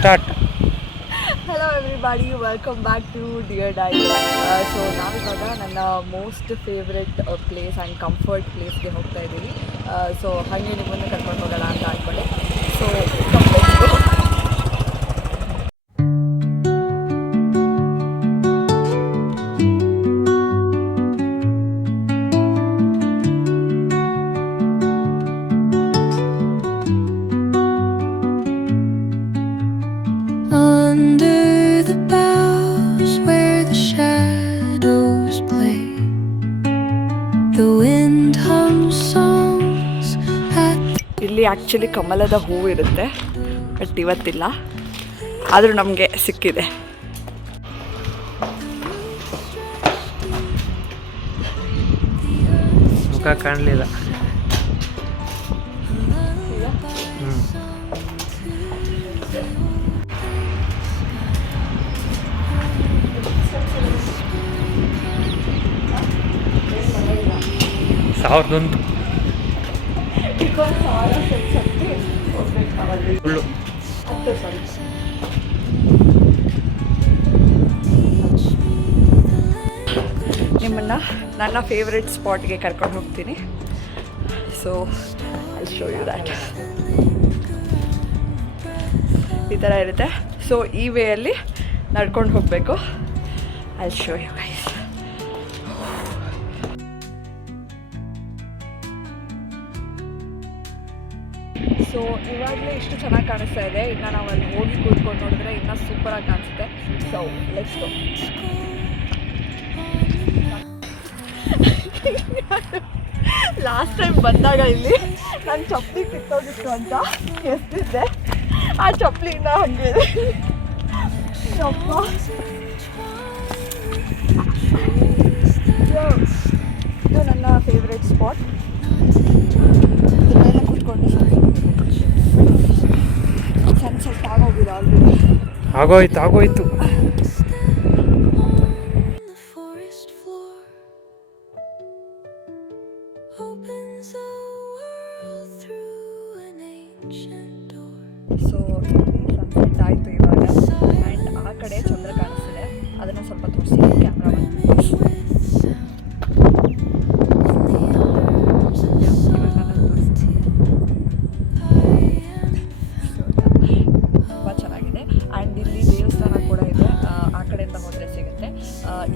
Start. Hello everybody, welcome back to dear diary. So ನಾವಿವಾಗ ನನ್ನ most favourite place and comfort ಪ್ಲೇಸ್ಗೆ ಹೋಗ್ತಾ ಇದ್ದೀವಿ. ಸೊ ಹಾಗೆ ನಿಮ್ಮನ್ನು ಕರ್ಕೊಂಡು ಹೋಗೋಣ ಅಂತ ಅಂದ್ಕೊಂಡೆ. ಸೊ ಇಲ್ಲಿ ಆ್ಯಕ್ಚುಲಿ ಕಮಲದ ಹೂವು ಇರುತ್ತೆ, ಬಟ್ ಇವತ್ತಿಲ್ಲ, ಆದರೂ ನಮಗೆ ಸಿಕ್ಕಿದೆ. ಮುಖ ಕಾಣಲಿಲ್ಲ. ಸಾವಿರದೊಂದು ಸುಳ್ಳು. ನಿಮ್ಮನ್ನು ನನ್ನ ಫೇವ್ರೆಟ್ ಸ್ಪಾಟ್ಗೆ ಕರ್ಕೊಂಡು ಹೋಗ್ತೀನಿ. So I show you that. ಈ ಥರ ಇರುತ್ತೆ. ಸೊ ಈ ವೇಯಲ್ಲಿ ನಡ್ಕೊಂಡು ಹೋಗಬೇಕು. I show you guys. So ಇವಾಗಲೇ ಇಷ್ಟು ಚೆನ್ನಾಗಿ ಕಾಣಿಸ್ತಾ ಇದೆ, ಇನ್ನು ನಾವು ಅಲ್ಲಿ ಹೋಗಿ ಕೂತ್ಕೊಂಡು ನೋಡಿದ್ರೆ ಇನ್ನೂ ಸೂಪರಾಗಿ ಕಾಣಿಸುತ್ತೆ. So let's go. Last time ಬಂದಾಗ ಇಲ್ಲಿ ನಾನು ಚಪ್ಪಲಿ ಕಿತ್ತೋಗಿತ್ತು ಅಂತ ಎಸ್ತಿದ್ದೆ, ಆ ಚಪ್ಪಲಿನ ಹಂಗೆ ಇದು ನನ್ನ ಫೇವ್ರೆಟ್ ಸ್ಪಾಟ್. ಇದನ್ನೆಲ್ಲ ಕೂತ್ಕೊಂಡು ಸನ್ಸೆಟ್ ಆಗೋಗಿದೆ ಆಲ್ರೆಡಿ. ಆಗೋಯ್ತು. ಸೊ ಸನ್ಸೆಟ್ ಆಯಿತು ಇವಾಗ, ಆ್ಯಂಡ್ ಆ ಕಡೆ ಚಂದ್ರ ಕಾಣಿಸ್ತಿದೆ, ಅದನ್ನು ಸ್ವಲ್ಪ ತೋರಿಸಿ ಕ್ಯಾಮ್ರಾ. ತುಂಬ ಚೆನ್ನಾಗಿದೆ. ಆ್ಯಂಡ್ ಇಲ್ಲಿ ದೇವಸ್ಥಾನ ಕೂಡ ಇದೆ, ಆ ಕಡೆಯಿಂದ ಹೋದರೆ ಸಿಗುತ್ತೆ.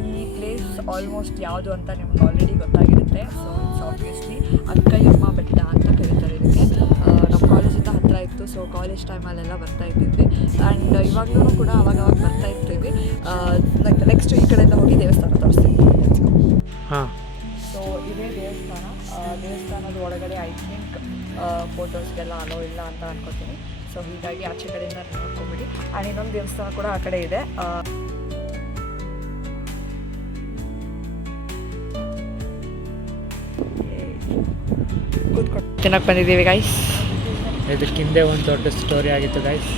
ಈ ಪ್ಲೇಸ್ ಆಲ್ಮೋಸ್ಟ್ ಯಾವುದು ಅಂತ ನಿಮ್ಗೆ ಆಲ್ರೆಡಿ ಗೊತ್ತಾಗಿರುತ್ತೆ. So it's obviously Akkayyamma Betta ಅಂತ ಕರೀತಾರೆ ಇದಕ್ಕೆ. ನಮ್ಮ ಕಾಲೇಜಿಂದ ಹತ್ತಿರ ಇತ್ತು, ಸೊ ಕಾಲೇಜ್ ಟೈಮಲ್ಲೆಲ್ಲ ಬರ್ತಾ ಇದ್ದಿದ್ವಿ. ಆ್ಯಂಡ್ ಇವಾಗಲೂ ಕೂಡ ಅವಾಗವಾಗ ಬರ್ತಾ ಇರ್ತೀವಿ. ನೆಕ್ಸ್ಟ್ ಈ ಕಡೆಯಿಂದ ಹೋಗಿ ದೇವಸ್ಥಾನ ತೋರಿಸ್ತೀವಿ. ಸೊ ಇದೇ ದೇವಸ್ಥಾನ. ದೇವಸ್ಥಾನದ ಒಳಗಡೆ ಐ ಥಿಂಕ್ ಫೋಟೋಸ್ಗೆಲ್ಲ ಅಲೋ ಇಲ್ಲ ಅಂತ ಅನ್ಕೋತೀನಿ. ಸೊ ಹೀಗಾಗಿ ಆಚೆ ಕಡೆಯಿಂದ ನೋಡ್ಕೊಂಬಿಡಿ. ಆ್ಯಂಡ್ ಇನ್ನೊಂದು ದೇವಸ್ಥಾನ ಕೂಡ ಆ ಕಡೆ ಇದೆ. ಕೂತ್ಕೊಂಡು ತಿನ್ನಕ್ಕೆ ಬಂದಿದ್ದೀವಿ ಗೈಸ್. ಇದಕ್ಕಿಂದೆ ಒಂದು ದೊಡ್ಡ ಸ್ಟೋರಿ ಆಗಿತ್ತು ಗೈಸ್.